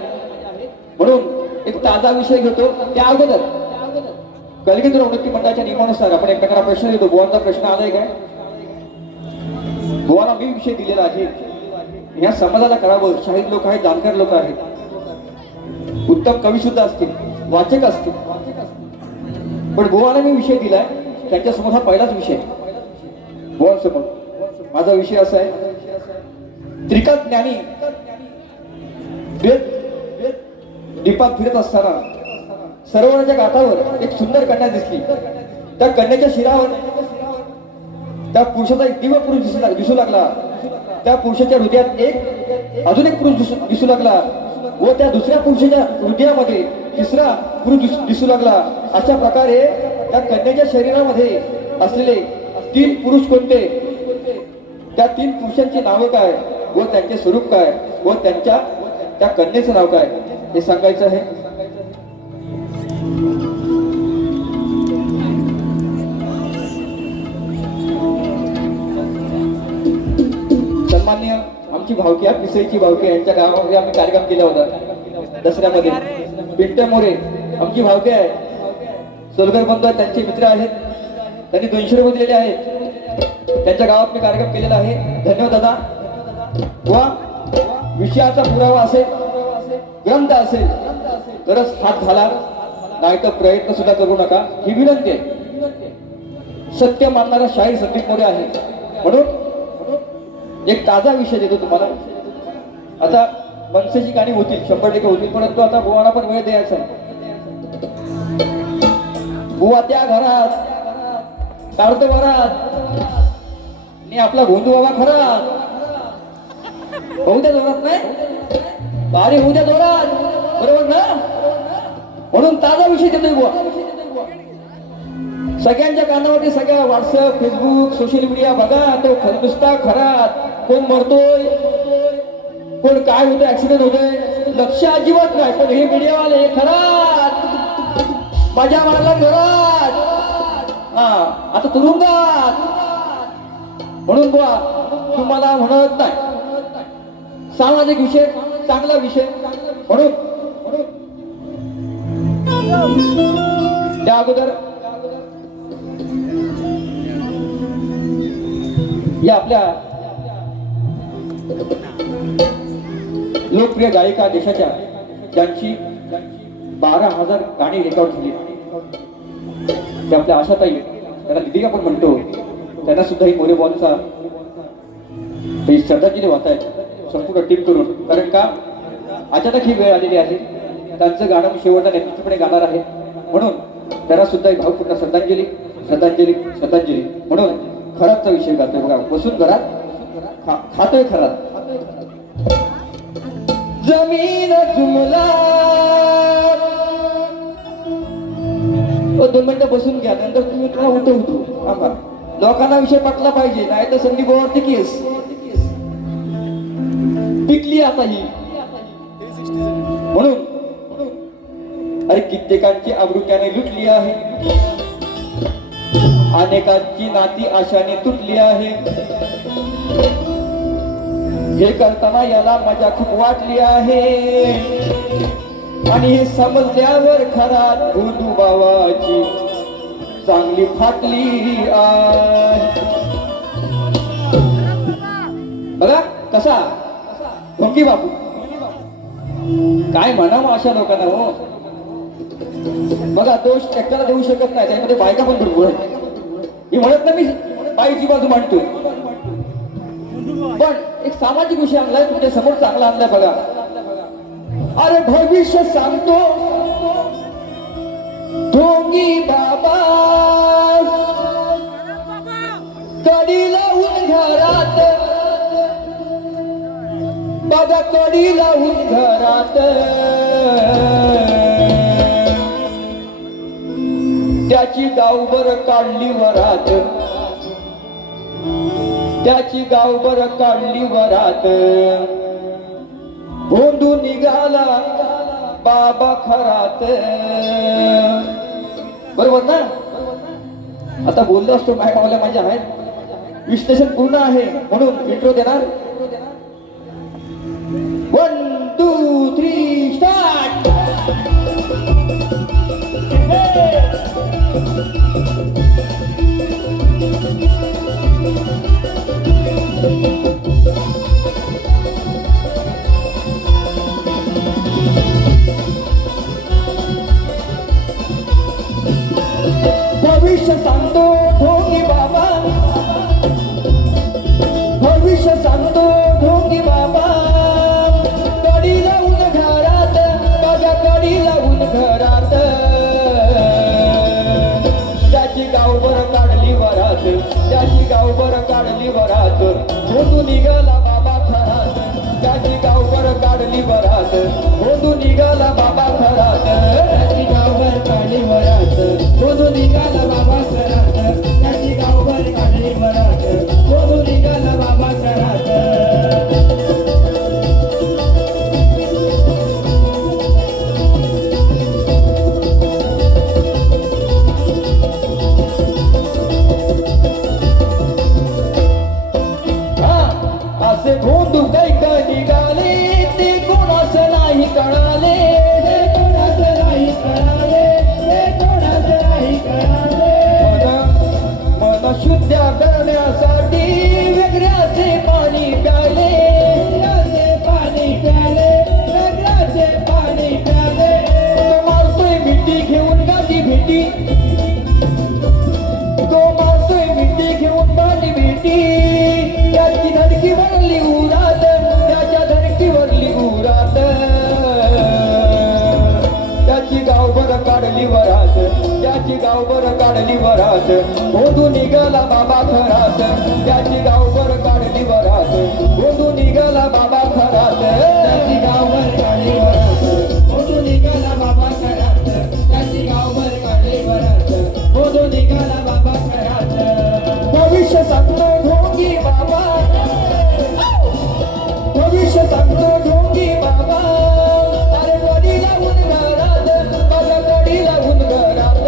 म्हणून एक ताजा विषय घेतो त्या अगोदर कलिंगड उन्नती मंडळाच्या नियमानुसार आपण एकमेकांना प्रश्न देतो. बुवांचा प्रश्न आलाय काय? बुवाला मी विषय दिलेला आहे. या समाजाला कळावं. शाहीर लोक आहेत, जाणकार लोक आहेत, उत्तम कवी सुद्धा असतील, वाचक असतील, पण बुवाला मी विषय दिलाय. त्यांच्यासमोर हा पहिलाच विषय बुवांसमोर. माझा विषय असा आहे, त्रिकाल ज्ञानी दीपात फिरत असताना सरोवराच्या काठावर एक सुंदर कन्या दिसली. त्या कन्याच्या शिरावर त्या पुरुषाचा एक दिव्य पुरुष दिसू लागला. त्या पुरुषाच्या हृदयात अजून एक पुरुष दिसू लागला व त्या दुसऱ्या पुरुषाच्या हृदयामध्ये तिसरा पुरुष दिसू लागला. अशा प्रकारे त्या कन्याच्या शरीरामध्ये असलेले 3 पुरुष कोणते, त्या 3 पुरुषांची नावं काय व त्यांचे स्वरूप काय व त्यांच्या त्या कन्येचं नाव काय हे सांगायचं आहे. सन्मान्य आमची भावकी आहे, पिसईची भावकी, यांच्या गावामध्ये आम्ही कार्यक्रम केला होता दसऱ्यामध्ये. पिंट्या मोरे आमची भावकी आहे, सोलकर बंधू आहेत, त्यांचे मित्र आहेत. त्यांनी 200 रुपये दिलेले आहेत. त्यांच्या गावात मी कार्यक्रम केलेला आहे. धन्यवाद दादा. वा विषयाचा पुरावा असेल, ग्रंथ असेल तरच हात घाला, नाही तर प्रयत्न सुद्धा करू नका, ही विनंती आहे. सत्य मानणारा शाहीर संदीप मोरे आहे. म्हणून एक ताजा विषय देतो तुम्हाला. आता मनसेची गाणी होतील, 100% होतील, परंतु आता बुवाला पण वेळ द्यायचा आहे. बुवा त्या घरात काढतो वरात आणि आपला गोंधू बाबा खरात. होऊ द्या जोरात, नाही बारी होऊ द्या जोरात, बरोबर ना? म्हणून ताजा विषय देतोय बुवा. सगळ्यांच्या कानावरती, सगळ्या व्हॉट्सअप, फेसबुक, सोशल मीडिया बघा, तो नुसता खरात. कोण मरतोय, कोण काय होतंय, ऍक्सिडेंट होतोय, लक्ष अजिबात नाही. पण हे मीडियावाले खरात, माझ्या मारला घरात, हा आता तुरुंगात. म्हणून बुवा तुम्हाला म्हणत नाही, सामाजिक विषय चांगला विषय. म्हणून त्या अगोदर या आपल्या लोकप्रिय गायिका देशाच्या, ज्यांची 12,000 गाणी रेकॉर्ड झाली, त्या आपल्या आशाताई, त्यांना दिदी आपण म्हणतो, त्यांना सुद्धा ही मोरे बॉलचा श्रद्धांजली वाहतायत संपूर्ण टीम करून. कारण का अचानक ही वेळ आलेली आहे. त्यांचं गाणं मी शेवटला नेतृत्वपणे गाणार आहे. म्हणून त्यांना सुद्धा एक भावपूर्ण श्रद्धांजली, श्रद्धांजली, श्रद्धांजली. म्हणून खरातचा विषय गातोय बघा. बसून घरात खातोय खरात. जमीन जुमला, 2 मिनिटं बसून घ्या, नंतर तुम्ही उठवतो. आम्हाला लोकांना विषय पटला पाहिजे, नाही तर संदीप भावावरती केस पिकली आता ही. म्हणून अरे कित्येकांची आबरू त्याने लुटली आहे, अनेकांची नाती आशाने तुटली आहे. हे करताना याला मजा खूप वाटली आहे, आणि हे समजल्यावर खरात गोंधू बाबाची चांगली फाटली आहे. बघा कसा भंगी बापू, काय म्हणावं अशा लोकांना. हो बघा, दोष एकट्याला देऊ शकत नाही, त्यामध्ये बायका पण भरपूर आहेत. मी म्हणत नाही मी बाईची बाजू मांडतोय, पण एक सामाजिक विषय आणलाय तुमच्या समोर, चांगला आणलाय बघा. अरे भविष्य सांगतो ढोंगी बाबा, कडी लावून घरात बघा, कडी लावून घरात. त्याची गावभर काढली वरात, त्याची गावभर काढली वरात. गोंधू निघाला बाबा खरात. बरोबर ना? आता बोललो असतो काय मावल्या माझ्या आहेत, विश्लेषण पूर्ण आहे म्हणून इंट्रो देणार. 1 2 3 स्टार्ट. भविष्य सांगतो ढोंगी बाबा, भविष्य सांगतो ढोंगी बाबा, कडी लावून घरात, माझ्या कडी लावून घरात, त्याची गावभर काढली वरात, त्याची गावभर काढली वरात, होतू निघाला बाबा खरात, त्याची गावभर काढली वरात, होतू निघाला बाबा खरात, त्याची गावभर काढली वरात, होतू निघाला बाबा खरात, त्याची गावभर काढली वरात, होतू निघाला बाबा खरात. असे गोंधू काही काय निघाले ते कोणाच नाही कळाले, ते कोणाच नाही कळाले, ते कोणाच नाही कळाले. मन शुद्ध करण्यासाठी वेगळ्याचे पाणी प्याले, वेगळ्याचे पाणी प्याले, वेगळ्याचे पाणी प्याले. तो मारतोय मिठी घेऊन गाठी भेटी, तो मारतोय मिठी घेऊन गाठी भेटी, त्याची धडकी वरली उरात, त्याच्या धडकी वरली उरात, त्याची गावभर काढली वरात, त्याची गावभर काढली वरात, होदू निघाला बाबा खरात, त्याची गावभर काढली वरात, होदू निघाला बाबा खरात, त्याची गावभर काढली वरात, होदू निघाला बाबा खरात, त्याची गावभर काढली वरात, होदू निघाला बाबा खरात. भविष्य सांगतो ढोंगी बाबा, भविष्य सांगतो ढोंगी बाबा, अरे कडी लावून घरात, माझ्या कडी लावून घरात,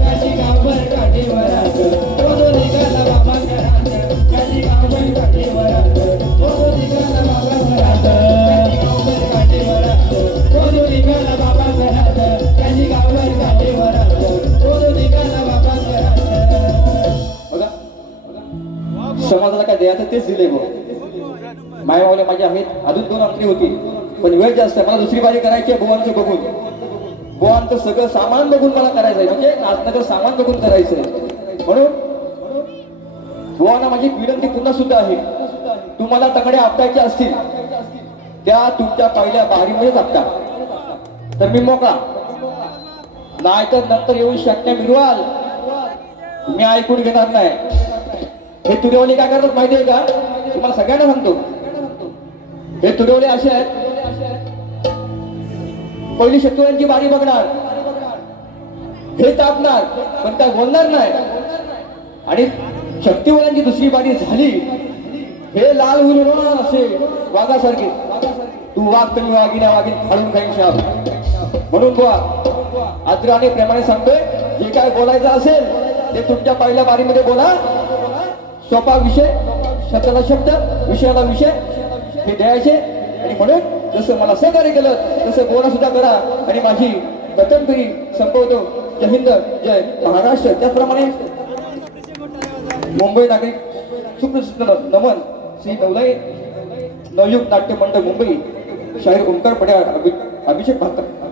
त्याची गावभर काढली वरात, होदू निघाला बाबा घरात, त्याची गावभर काढली वरात, होदू निघाला बाबा घरात, त्याची गावभर काढली वरात, होदू निघाला बाबा घरात, त्याची गावभर काढली वरात, होदू निघाला बाबा घरात. बघा समाजाला काय द्यायचं तेच दिले भाऊ. मायावाले माझे आहेत, अजून 2 अंतरी होती, पण वेळ जास्त आहे. मला दुसरी बारी करायची आहे बुवांचं बघून, बुवांचं सगळं सामान बघून मला करायचं आहे, म्हणजे नाचण्याचं सामान बघून करायचं आहे. म्हणून बुवांना माझी विनंती पुन्हा सुद्धा आहे, तुम्हाला तंगड्या आपटायच्या असतील त्या तुमच्या पहिल्या बारीमध्येच आपटा, तर मी मोकळा, नाही तर नंतर येऊन शक्य मिळवाल, मी ऐकून घेणार नाही. हे तुरेवले काय करतात माहिती आहे का, तुम्हाला सगळ्यांना सांगतो. हे तुरेवले असे आहेत, पहिली शत्रूंची बारी बघणार, हे तापणार पण काय बोलणार नाही, आणि शक्तीवाल्यांची दुसरी बारी झाली, हे लाल होऊन असे वाघासारखे, तू वाघ तर मी वाघिण्या वाघीन फाडून खाईन शाप. म्हणून बुवा आदराने प्रेमाने सांगतोय, जे काय बोलायचं असेल ते तुमच्या पहिल्या बारीमध्ये बोला. सोपा विषय, शब्दाला शब्द, विषयाला विषय हे द्यायचे. आणि म्हणून जसं मला सहकार्य केलं तसं बोला सुद्धा करा, आणि माझी कथन फेरी संपवतो. जय हिंद, जय महाराष्ट्र. त्याचप्रमाणे मुंबई नागरिक सुप्रसिद्ध नमन श्री नवलाई नवयुग नाट्य मंडळ मुंबई, शाहीर ओंकार पड्याळ, अभिषेक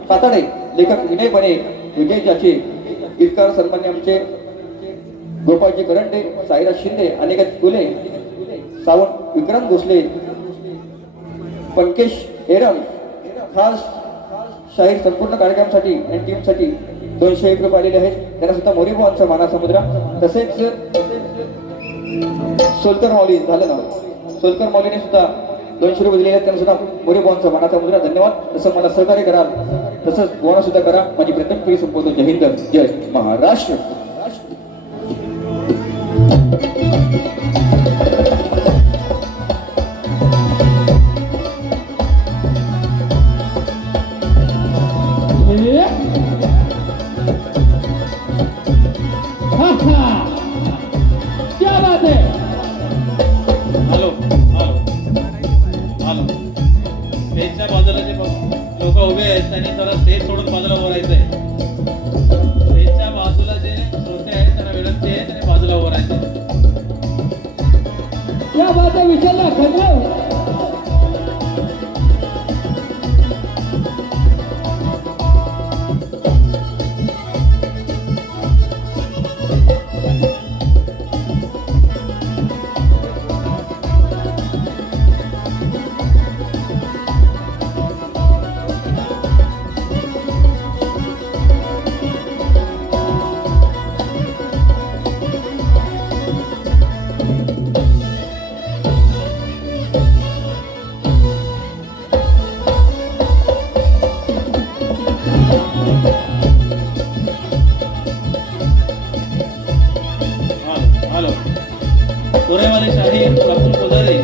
पाताडे, लेखक विनय बने, विजय जाचे, गीतकार सन्मान्य आमचे गोपाळजी करंडे, साईराज शिंदे, अनेक फुले, सावंत विक्रांत भोसले, पंकेश एरम, खास शाहीर संपूर्ण कार्यक्रमासाठी आणि टीमसाठी 201 रुपये आलेले आहेत. त्यांना सुद्धा मोरीभावांचा माना समुद्र. तसेच सोलकर माऊली झालं ना, सोलकर माऊलीने सुद्धा 200 रुपये दिलेले आहेत. त्यांना सुद्धा मोरीभावांचा माना समुद्र. धन्यवाद. तसं मला सहकार्य कराल तसंच बोना सुद्धा करा. माझी प्रथम पिढी संपवतो. जय हिंद, जय महाराष्ट्र. क्या बात है. Hello hello hello. स्टेजच्या बाजूला जे लोक उभे आहेत त्यांनी जरा स्टेज सोडून बाजूला उभं राहायचंय. स्टेजच्या क्या बात आहे विचारला खरं हॅलो सुरेवाले शाहीर प्रफुल्ल पुजारी